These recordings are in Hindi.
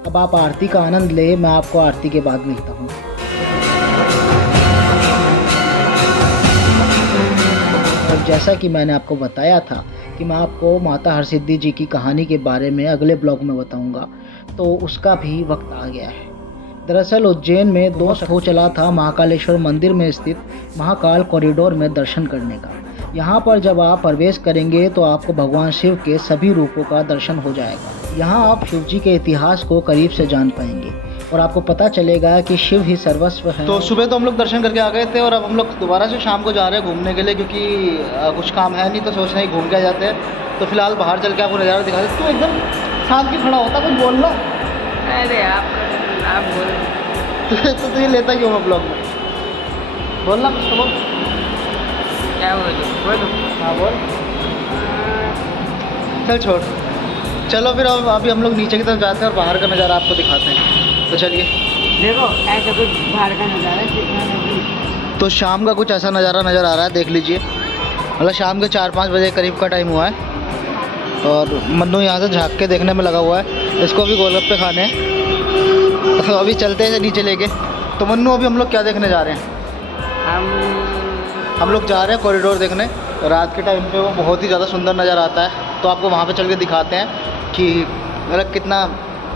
अब आप आरती का आनंद ले, मैं आपको आरती के बाद मिलता हूँ। और जैसा कि मैंने आपको बताया था कि मैं आपको माता हरसिद्धि जी की कहानी के बारे में अगले ब्लॉग में बताऊंगा, तो उसका भी वक्त आ गया है। दरअसल उज्जैन में दोस्त हो चला था महाकालेश्वर मंदिर में स्थित महाकाल कॉरिडोर में दर्शन करने का। यहाँ पर जब आप प्रवेश करेंगे तो आपको भगवान शिव के सभी रूपों का दर्शन हो जाएगा। यहाँ आप शिव जी के इतिहास को करीब से जान पाएंगे और आपको पता चलेगा कि शिव ही सर्वस्व है। तो सुबह तो हम लोग दर्शन करके आ गए थे और अब हम लोग दोबारा से शाम को जा रहे हैं घूमने के लिए, क्योंकि कुछ काम है नहीं तो सोच रहे घूम के जाते हैं। तो फिलहाल बाहर चल के आपको नज़ारा दिखा दे। तो एकदम शांत की खड़ा होता कुछ बोल लो। अरे आप बोल तो तुझे लेता क्यों मैं ब्लॉग में? बोलना कुछ तो बोल। क्या बोलो? हाँ बोल। चल छोड़, चलो फिर अब अभी हम लोग नीचे की तरफ जाते हैं और बाहर का नज़ारा आपको दिखाते हैं। तो चलिए। देखो ऐसा कुछ बाहर का नज़ारा देखना। तो शाम का कुछ ऐसा नज़ारा नज़र आ रहा है, देख लीजिए। मतलब शाम के 4-5 बजे करीब का टाइम हुआ है और मन्नू यहाँ से झाँक के देखने में लगा हुआ है। इसको भी गोलगप्पे खाने हैं। तो अभी चलते हैं नीचे लेके। तो मन्नू अभी हम लोग क्या देखने जा रहे हैं? हम लोग जा रहे हैं कॉरिडोर देखने। रात के टाइम पे वो बहुत ही ज़्यादा सुंदर नज़र आता है, तो आपको वहाँ पे चल के दिखाते हैं कि मतलब कितना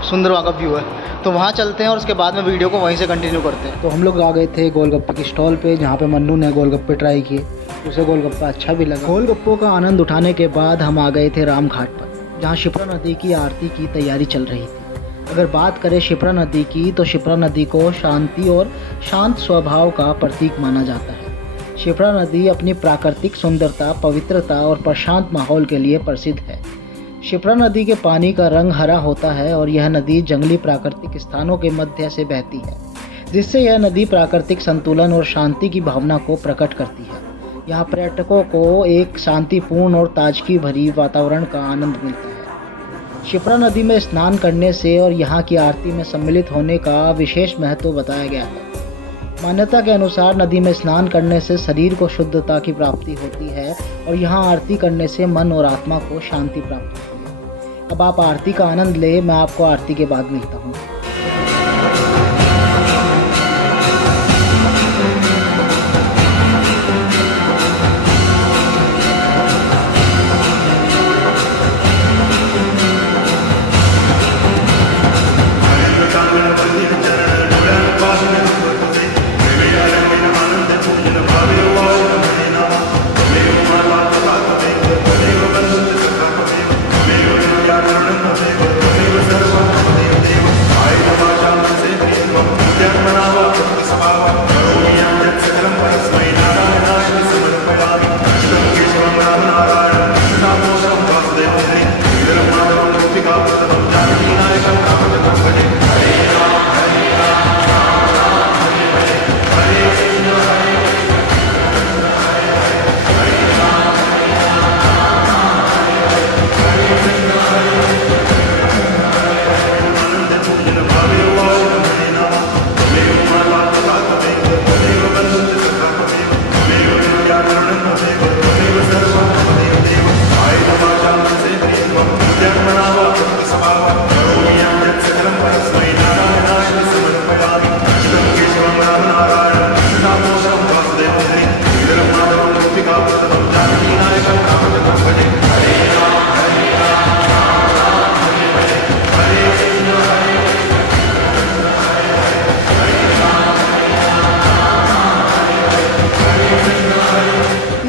सुंदर वहाँ का व्यू है। तो वहाँ चलते हैं और उसके बाद में वीडियो को वहीं से कंटिन्यू करते हैं। तो हम लोग आ गए थे गोलगप्पे की स्टॉल पे, जहाँ पे मन्नू ने गोलगप्पे ट्राई किए। उसे गोलगप्पा अच्छा भी लगा। गोलगप्पों का आनंद उठाने के बाद हम आ गए थे राम घाट पर, जहाँ शिप्रा नदी की आरती की तैयारी चल रही थी। अगर बात करें शिप्रा नदी की, तो शिप्रा नदी को शांति और शांत स्वभाव का प्रतीक माना जाता है। शिप्रा नदी अपनी प्राकृतिक सुंदरता, पवित्रता और प्रशांत माहौल के लिए प्रसिद्ध है। शिप्रा नदी के पानी का रंग हरा होता है और यह नदी जंगली प्राकृतिक स्थानों के मध्य से बहती है, जिससे यह नदी प्राकृतिक संतुलन और शांति की भावना को प्रकट करती है। यहाँ पर्यटकों को एक शांतिपूर्ण और ताजगी भरी वातावरण का आनंद मिलता है। शिप्रा नदी में स्नान करने से और यहाँ की आरती में सम्मिलित होने का विशेष महत्व बताया गया है। मान्यता के अनुसार नदी में स्नान करने से शरीर को शुद्धता की प्राप्ति होती है और यहाँ आरती करने से मन और आत्मा को शांति प्राप्त होती है। अब आप आरती का आनंद ले, मैं आपको आरती के बाद मिलता हूँ।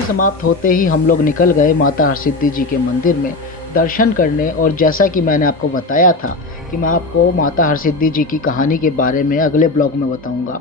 समाप्त होते ही हम लोग निकल गए माता हरसिद्धि जी के मंदिर में दर्शन करने। और जैसा कि मैंने आपको बताया था कि मैं आपको माता हरसिद्धि जी की कहानी के बारे में अगले ब्लॉग में बताऊंगा,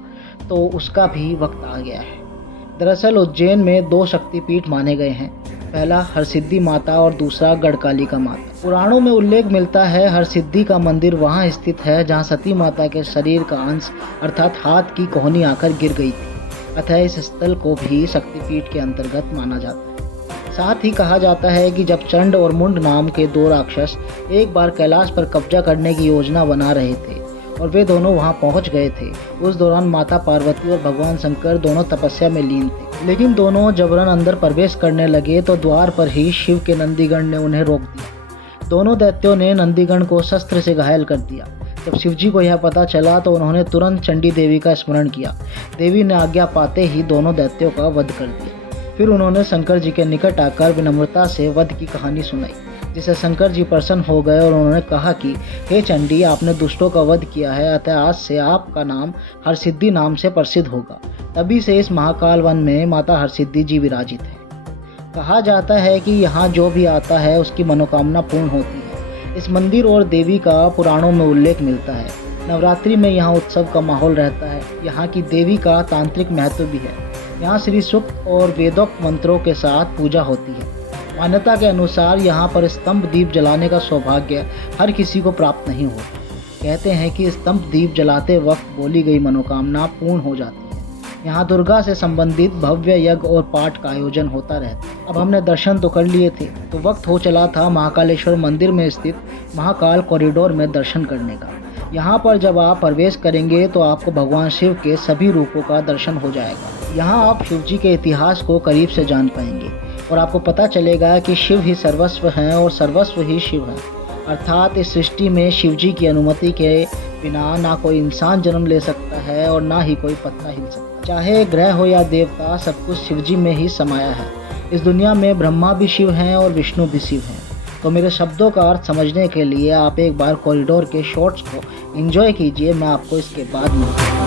तो उसका भी वक्त आ गया है। दरअसल उज्जैन में 2 शक्तिपीठ माने गए हैं, पहला हरसिद्धि माता और दूसरा गढ़कालिका माता। पुराणों में उल्लेख मिलता है हरसिद्धि का मंदिर वहाँ स्थित है जहाँ सती माता के शरीर का अंश अर्थात हाथ की कोहनी आकर गिर गई थी, अतः इस स्थल को भी शक्तिपीठ के अंतर्गत माना जाता है। साथ ही कहा जाता है कि जब चंड और मुंड नाम के 2 राक्षस एक बार कैलाश पर कब्जा करने की योजना बना रहे थे और वे दोनों वहां पहुंच गए थे, उस दौरान माता पार्वती और भगवान शंकर दोनों तपस्या में लीन थे। लेकिन दोनों जबरन अंदर प्रवेश करने लगे तो द्वार पर ही शिव के नंदीगण ने उन्हें रोक दिया। दोनों दैत्यों ने नंदीगण को शस्त्र से घायल कर दिया, जब शिवजी को यह पता चला तो उन्होंने तुरंत चंडी देवी का स्मरण किया। देवी ने आज्ञा पाते ही दोनों दैत्यों का वध कर दिया। फिर उन्होंने शंकर जी के निकट आकर विनम्रता से वध की कहानी सुनाई, जिससे शंकर जी प्रसन्न हो गए और उन्होंने कहा कि हे चंडी, आपने दुष्टों का वध किया है, अतः आज से आपका नाम हरसिद्धि नाम से प्रसिद्ध होगा। तभी से इस महाकाल वन में माता हरसिद्धि जी विराजित है। कहा जाता है कि यहाँ जो भी आता है उसकी मनोकामना पूर्ण होती है। इस मंदिर और देवी का पुराणों में उल्लेख मिलता है। नवरात्रि में यहाँ उत्सव का माहौल रहता है। यहाँ की देवी का तांत्रिक महत्व भी है। यहाँ श्री सूक्त और वेदोक्त मंत्रों के साथ पूजा होती है। मान्यता के अनुसार यहाँ पर स्तंभ दीप जलाने का सौभाग्य हर किसी को प्राप्त नहीं होता। कहते हैं कि स्तंभ दीप जलाते वक्त बोली गई मनोकामना पूर्ण हो जाती है। यहाँ दुर्गा से संबंधित भव्य यज्ञ और पाठ का आयोजन होता रहता है। अब हमने दर्शन तो कर लिए थे, तो वक्त हो चला था महाकालेश्वर मंदिर में स्थित महाकाल कॉरिडोर में दर्शन करने का। यहाँ पर जब आप प्रवेश करेंगे तो आपको भगवान शिव के सभी रूपों का दर्शन हो जाएगा। यहाँ आप शिव जी के इतिहास को करीब से जान पाएंगे और आपको पता चलेगा कि शिव ही सर्वस्व हैं और सर्वस्व ही शिव है। अर्थात इस सृष्टि में शिव जी की अनुमति के बिना ना कोई इंसान जन्म ले सकता है और ना ही कोई पत्ता हिल सकता है। चाहे ग्रह हो या देवता, सब कुछ शिव जी में ही समाया है। इस दुनिया में ब्रह्मा भी शिव हैं और विष्णु भी शिव हैं। तो मेरे शब्दों का अर्थ समझने के लिए आप एक बार कॉरिडोर के शॉट्स को एंजॉय कीजिए। मैं आपको इसके बाद मिलता हूँ।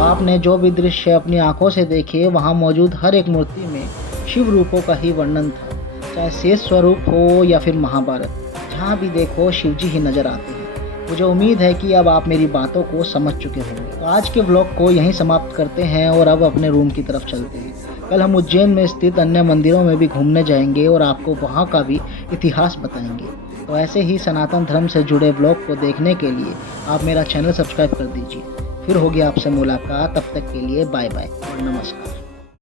आपने जो भी दृश्य अपनी आंखों से देखे, वहाँ मौजूद हर एक मूर्ति में शिव रूपों का ही वर्णन था। चाहे शेष स्वरूप हो या फिर महाभारत, जहाँ भी देखो शिव जी ही नजर आते हैं। मुझे उम्मीद है कि अब आप मेरी बातों को समझ चुके होंगे। तो आज के ब्लॉग को यहीं समाप्त करते हैं और अब अपने रूम की तरफ चलते हैं। कल हम उज्जैन में स्थित अन्य मंदिरों में भी घूमने जाएंगे और आपको वहाँ का भी इतिहास बताएंगे। तो ऐसे ही सनातन धर्म से जुड़े ब्लॉग को देखने के लिए आप मेरा चैनल सब्सक्राइब कर दीजिए। फिर होगी आपसे मुलाकात, तब तक के लिए बाय बाय और नमस्कार।